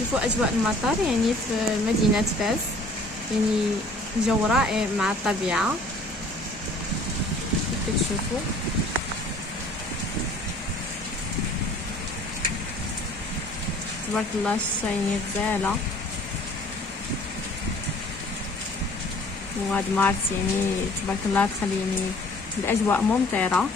كتشوفوا اجواء المطار يعني في مدينه فاس، يعني جو رائع مع الطبيعه كتشوفوا. تبارك الله الشاي غزاله، وهاد مارس يعني تبارك الله تخلي يعني الاجواء ممطره.